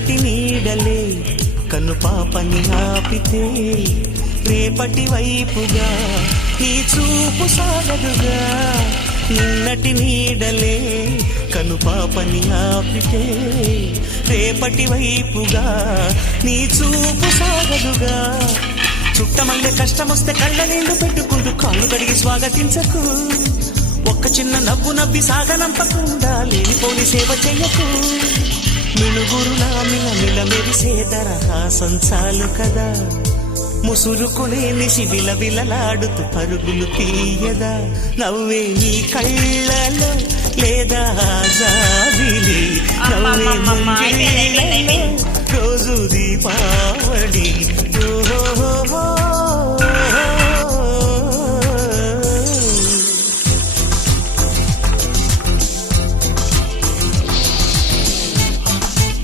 నిన్నటి నీడలే కను పాపని ఆపితే రేపటి వైపుగా నీ చూపు సాగదుగా. నిన్నటి నీడలే కను పాపని ఆపితే రేపటి వైపుగా నీ చూపు సాగదుగా. చుట్టమల్లె కష్టమొస్తే కళ్ళ నీళ్లు పెట్టుకుంటూ కాళ్ళు కడిగి స్వాగతించకు. ఒక్క చిన్న నవ్వు నవ్వి సాగనంపకుండా లేనిపోని సేవ చెయ్యకు. మిణుగురులా మిలమిల మెరిసే దరహాసం చాలు కదా. ముసురుకునే నిసి విలవిలలాడుతూ పరుగులు తీయదా. నవ్వే నీ కళ్ళలో లేదా జాబిలి నవ్వే ముంగిలి